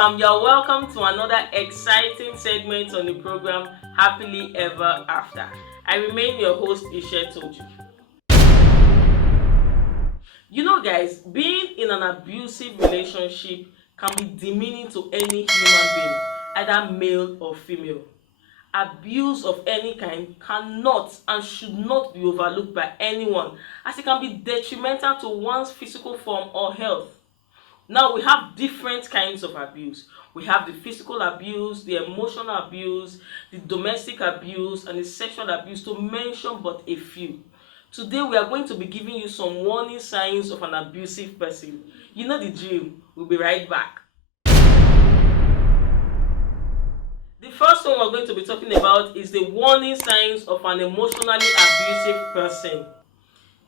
fam, you're welcome to another exciting segment on the program Happily Ever After. I remain your host Ishe Toju. You know guys, being in an abusive relationship can be demeaning to any human being, either male or female. Abuse of any kind cannot and should not be overlooked by anyone, as it can be detrimental to one's physical form or health. Now we have different kinds of abuse. We have the physical abuse, the emotional abuse, the domestic abuse, and the sexual abuse, to mention but a few. Today we are going to be giving you some warning signs of an abusive person. You know the drill. We'll be right back. The first one we're going to be talking about is the warning signs of an emotionally abusive person.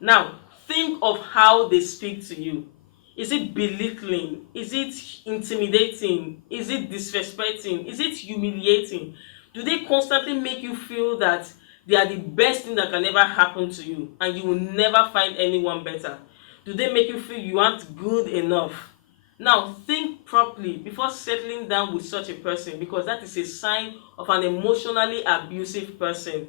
Now, think of how they speak to you. Is it belittling? Is it intimidating? Is it disrespecting? Is it humiliating? Do they constantly make you feel that they are the best thing that can ever happen to you and you will never find anyone better? Do they make you feel you aren't good enough? Now, think properly before settling down with such a person, because that is a sign of an emotionally abusive person.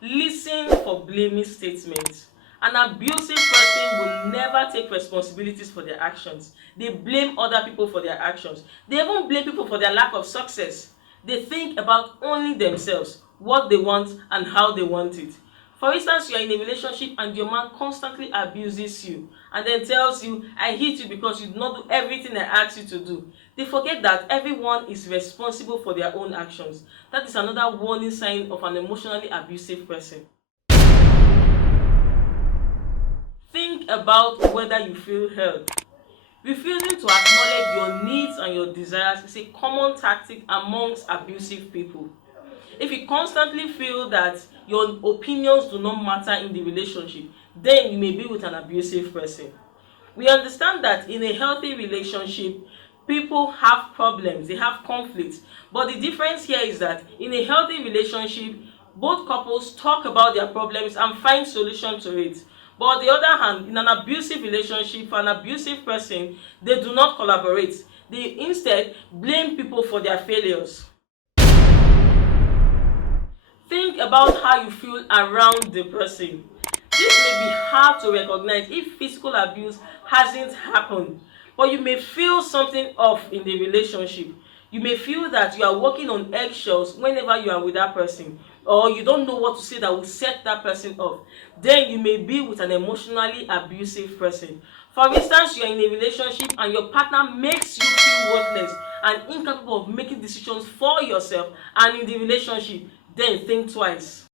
Listen for blaming statements. An abusive person will never take responsibilities for their actions. They blame other people for their actions. They even blame people for their lack of success. They think about only themselves, what they want and how they want it. For instance, you are in a relationship and your man constantly abuses you and then tells you, I hate you because you do not do everything I ask you to do. They forget that everyone is responsible for their own actions. That is another warning sign of an emotionally abusive person. Think about whether you feel heard. Refusing to acknowledge your needs and your desires is a common tactic amongst abusive people. If you constantly feel that your opinions do not matter in the relationship, then you may be with an abusive person. We understand that in a healthy relationship, people have problems, they have conflicts. But the difference here is that in a healthy relationship, both couples talk about their problems and find solutions to it. But on the other hand, in an abusive relationship, for an abusive person, they do not collaborate. They instead blame people for their failures. Think about how you feel around the person. This may be hard to recognize if physical abuse hasn't happened, but you may feel something off in the relationship. You may feel that you are walking on eggshells whenever you are with that person, or you don't know what to say that will set that person off. Then you may be with an emotionally abusive person. For instance, you are in a relationship and your partner makes you feel worthless and incapable of making decisions for yourself and in the relationship. Then think twice.